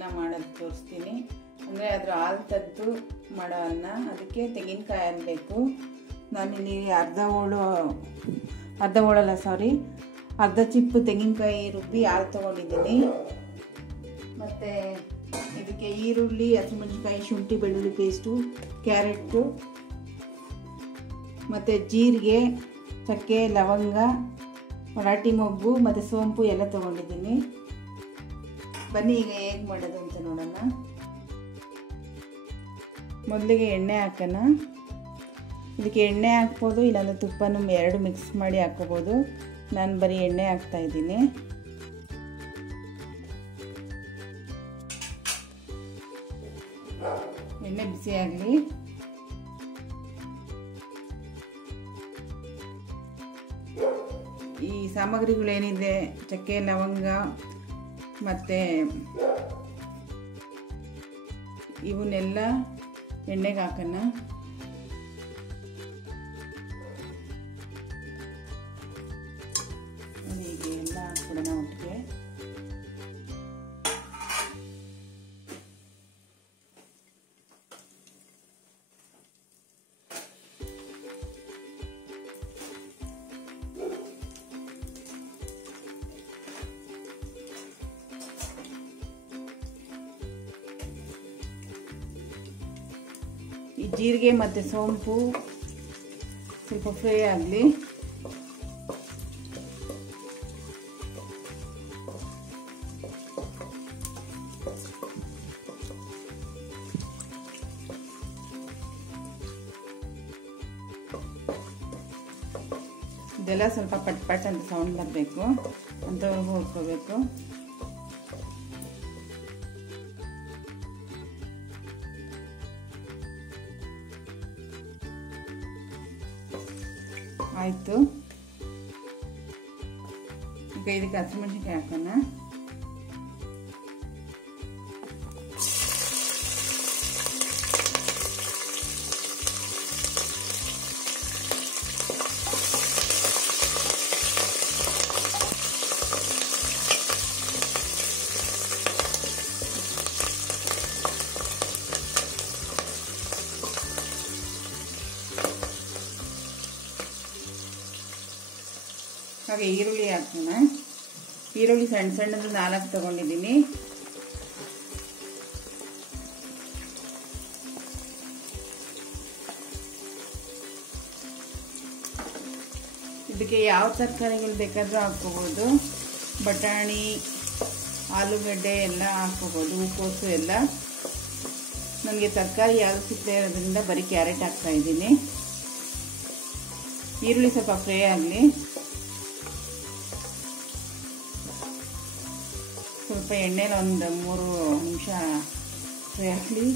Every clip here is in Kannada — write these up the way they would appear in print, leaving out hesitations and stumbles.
ಅನ್ನ ಮಾಡೋದು ತೋರಿಸ್ತೀನಿ. ಅಂದರೆ ಅದರ ಹಾಲು ತೆಗೆದು ಮಾಡೋ ಅನ್ನ, ಅದಕ್ಕೆ ತೆಂಗಿನಕಾಯಿ ಹಾಲು ಬೇಕು. ನಾನಿಲ್ಲಿ ಅರ್ಧ ಚಿಪ್ಪು ತೆಂಗಿನಕಾಯಿ ರುಬ್ಬಿ ಹಾಲು ತೊಗೊಂಡಿದ್ದೀನಿ. ಮತ್ತು ಇದಕ್ಕೆ ಈರುಳ್ಳಿ, ಹಸಿಮೆಣಸಿನ್ಕಾಯಿ, ಶುಂಠಿ ಬೆಳ್ಳುಳ್ಳಿ ಪೇಸ್ಟು, ಕ್ಯಾರೆಟು ಮತ್ತು ಜೀರಿಗೆ, ಚಕ್ಕೆ, ಲವಂಗ, ಮರಾಠಿ ಮೊಗ್ಗು ಮತ್ತು ಸೋಂಪು ಎಲ್ಲ ತೊಗೊಂಡಿದ್ದೀನಿ. ಬನ್ನಿ ಈಗ ಹೇಗೆ ಮಾಡೋದು ಅಂತ ನೋಡೋಣ. ಮೊದಲಿಗೆ ಎಣ್ಣೆ ಹಾಕೋಣ. ಇದಕ್ಕೆ ಎಣ್ಣೆ ಹಾಕ್ಬೋದು, ಇಲ್ಲಾಂದರೆ ತುಪ್ಪನೂ ಎರಡು ಮಿಕ್ಸ್ ಮಾಡಿ ಹಾಕ್ಕೋಬೋದು. ನಾನು ಬರೀ ಎಣ್ಣೆ ಹಾಕ್ತಾಯಿದ್ದೀನಿ. ಎಣ್ಣೆ ಬಿಸಿ ಆಗಲಿ. ಈ ಸಾಮಗ್ರಿಗಳೇನಿದೆ, ಚಕ್ಕೆ, ಲವಂಗ ಮತ್ತು ಇವನ್ನೆಲ್ಲ ಎಣ್ಣೆಗೆ ಹಾಕೋಣ. ಹೀಗೆ ಎಲ್ಲ ಹಾಕ್ಬಿಡೋಣ ಒಟ್ಟಿಗೆ. ಈ ಜೀರಿಗೆ ಮತ್ತು ಸೋಂಪು ಸ್ವಲ್ಪ ಫ್ರೈ ಆಗಲಿ. ಇದೆಲ್ಲ ಸ್ವಲ್ಪ ಪಟ್ ಪಟ್ ಅಂತ ಸೌಂಡ್ ಬರಬೇಕು, ಅಂಥವ್ರಿಗೂ ಹುರ್ಕೋಬೇಕು. ಆಯಿತು. ಈಗ ಇದಕ್ಕೆ ಹಸಿಮೆಣಸಿನ್ಕಾಯಿ ಹಾಕೋಣ. ಹಾಗೆ ಈರುಳ್ಳಿ ಹಾಕೋಣ. ಈರುಳ್ಳಿ ಸಣ್ಣ ಸಣ್ಣದು 4 ತಗೊಂಡಿದ್ದೀನಿ. ಇದಕ್ಕೆ ಯಾವ ತರಕಾರಿಗಳು ಬೇಕಾದರೂ ಹಾಕ್ಕೋಬೋದು. ಬಟಾಣಿ, ಆಲೂಗಡ್ಡೆ ಎಲ್ಲ ಹಾಕ್ಕೋಬೋದು, ಹೂಕೋಸು ಎಲ್ಲ. ನನಗೆ ತರಕಾರಿ ಯಾವುದು ಸಿಗದೇ ಇರೋದ್ರಿಂದ ಬರೀ ಕ್ಯಾರೆಟ್ ಹಾಕ್ತಾ ಇದ್ದೀನಿ. ಈರುಳ್ಳಿ ಸ್ವಲ್ಪ ಫ್ರೈ ಆಗಲಿ. ಸ್ವಲ್ಪ ಎಣ್ಣೆಲಿ ಒಂದು 3 ನಿಮಿಷ ಫ್ರೈ ಆಗಲಿ.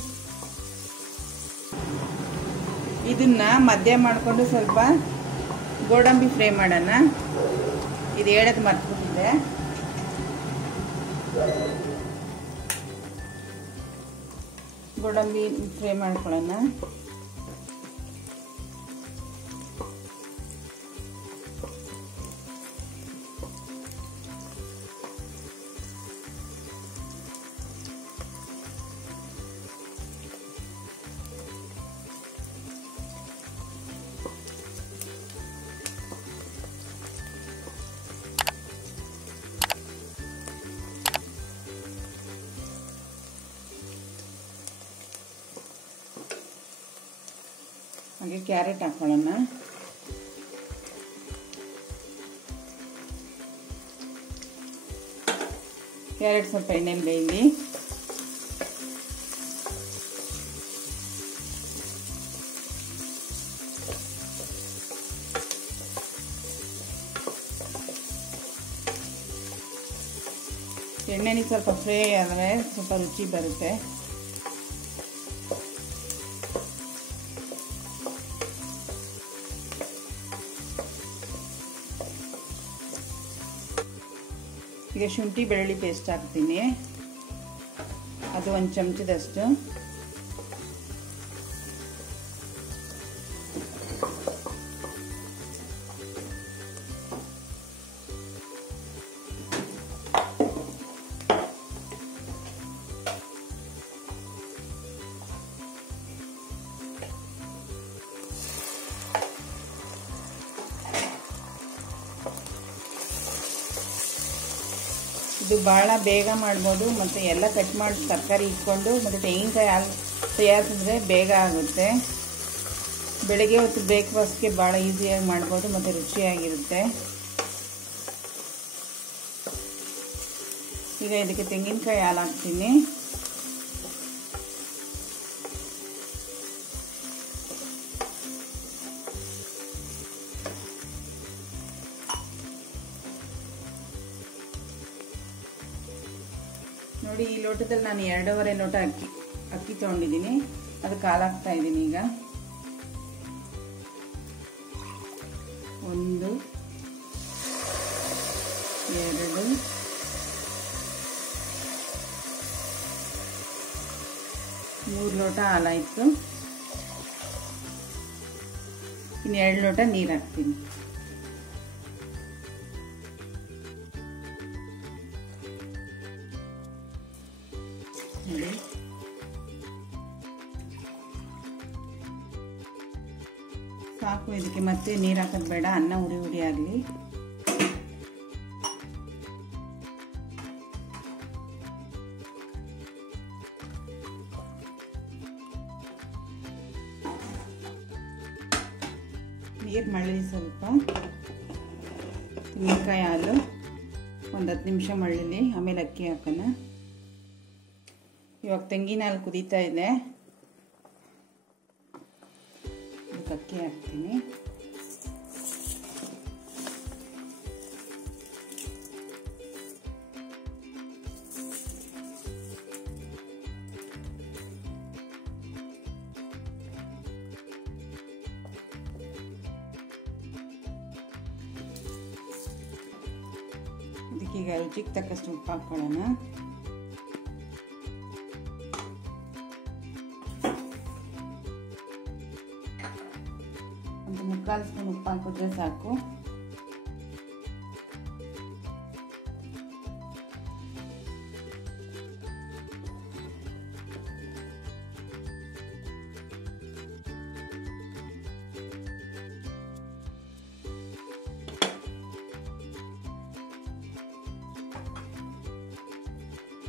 ಇದನ್ನ ಮಧ್ಯ ಮಾಡಿಕೊಂಡು ಸ್ವಲ್ಪ ಗೋಡಂಬಿ ಫ್ರೈ ಮಾಡೋಣ. ಇದು ಹೇಳೋದು ಮರ್ತ್ಬಿಟ್ಟಿದೆ. ಗೋಡಂಬಿ ಫ್ರೈ ಮಾಡ್ಕೊಳ್ಳೋಣ. ಹಾಗೆ ಕ್ಯಾರೆಟ್ ಹಾಕೊಳ್ಳೋಣ. ಕ್ಯಾರೆಟ್ ಸ್ವಲ್ಪ ಎಣ್ಣೆಲಿ ಬೇಯಲಿ. ಎಣ್ಣೆಲಿ ಸ್ವಲ್ಪ ಫ್ರೈ ಆದರೆ ಸ್ವಲ್ಪ ರುಚಿ ಬರುತ್ತೆ. ಈಗ ಶುಂಠಿ ಬೆಳ್ಳುಳ್ಳಿ ಪೇಸ್ಟ್ ಹಾಕ್ತೀನಿ. ಅದು 1 ಚಮಚದಷ್ಟು. ಇದು ಭಾಳ ಬೇಗ ಮಾಡ್ಬೋದು ಮತ್ತು ಎಲ್ಲ ಕಟ್ ಮಾಡಿ ತರಕಾರಿ ಇಟ್ಕೊಂಡು ಮತ್ತು ತೆಂಗಿನಕಾಯಿ ಹಾಲು ತಯಾರಿಸಿದ್ರೆ ಬೇಗ ಆಗುತ್ತೆ. ಬೆಳಗ್ಗೆ ಹೊತ್ತು ಬ್ರೇಕ್ಫಾಸ್ಟ್ಗೆ ಭಾಳ ಈಸಿಯಾಗಿ ಮಾಡ್ಬೋದು ಮತ್ತು ರುಚಿಯಾಗಿರುತ್ತೆ. ಈಗ ಇದಕ್ಕೆ ತೆಂಗಿನಕಾಯಿ ಹಾಲು ಹಾಕ್ತೀನಿ. ನೋಡಿ, ಈ ಲೋಟದಲ್ಲಿ ನಾನು 2.5 ಲೋಟ ಅಕ್ಕಿ ತೊಗೊಂಡಿದ್ದೀನಿ. ಅದಕ್ಕೆ ಹಾಲು ಹಾಕ್ತಾ ಇದ್ದೀನಿ. ಈಗ 1 2 3 ಲೋಟ ಹಾಲಾಯಿತು. ಇನ್ನು 2 ಲೋಟ ನೀರು ಹಾಕ್ತೀನಿ. ನೋಡಿ, ಸಾಕು. ಇದಕ್ಕೆ ಮತ್ತೆ ನೀರು ಹಾಕೋದು ಬೇಡ, ಅನ್ನ ಉರಿ ಉರಿ ಆಗಲಿ. ನೀರು ಮಳ್ಳಿ ಸ್ವಲ್ಪ. ತೆಂಗಿನಕಾಯಿ ಹಾಲು ಒಂದು 10 ನಿಮಿಷ ಮಳ್ಳಿಲಿ, ಆಮೇಲೆ ಅಕ್ಕಿ ಹಾಕೋಣ. ಇವಾಗ ತೆಂಗಿನ ಹಾಲು ಕುದೀತಾ ಇದೆ. ಅದಕ್ಕೆ ಅಕ್ಕಿ ಹಾಕ್ತೀನಿ. ಇದಕ್ಕೀಗ ರುಚಿಗೆ ತಕ್ಕಷ್ಟು ಉಪ್ಪು ಹಾಕೊಳ್ಳೋಣ. ಒಂದು 3/4 ಸ್ಪೂನ್ ಉಪ್ಪು ಹಾಕಿದ್ರೆ ಸಾಕು.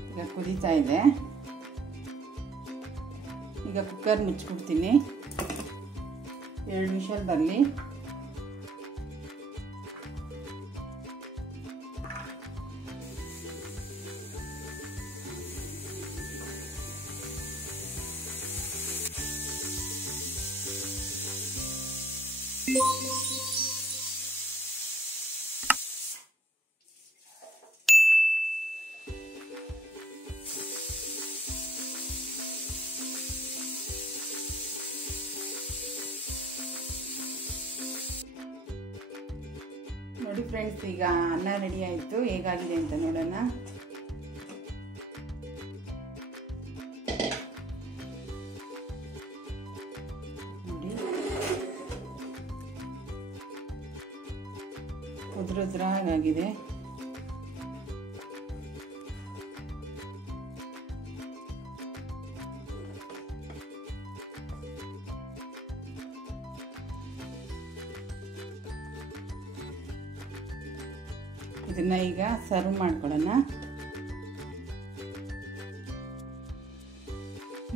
ಈಗ ಕುದೀತಾ ಇದೆ. ಈಗ ಕುಕ್ಕರ್ ಮುಚ್ಚಿಬಿಡ್ತೀನಿ. 2 ವಿಷಲ್ ಬರಲಿ. ನೋಡಿ ಫ್ರೆಂಡ್ಸ್, ಈಗ ಅನ್ನ ರೆಡಿ ಆಯಿತು. ಹೇಗಾಗಿದೆ ಅಂತ ನೋಡೋಣ. ನೋಡಿ, ಉದ್ರಾಗಿದೆ. ಇದನ್ನ ಈಗ ಸರ್ವ್ ಮಾಡ್ಕೊಳ್ಳೋಣ.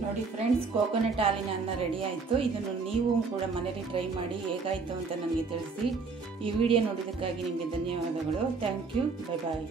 ನೋಡಿ ಫ್ರೆಂಡ್ಸ್, ಕೋಕೋನಟ್ ಹಾಲಿನ ಅನ್ನ ರೆಡಿ ಆಯಿತು. ಇದನ್ನು ನೀವು ಕೂಡ ಮನೆಯಲ್ಲಿ ಟ್ರೈ ಮಾಡಿ ಹೇಗಾಯಿತು ಅಂತ ನನಗೆ ತಿಳಿಸಿ. ಈ ವಿಡಿಯೋ ನೋಡಿದ್ದಕ್ಕಾಗಿ ನಿಮಗೆ ಧನ್ಯವಾದಗಳು. Thank you. Bye bye.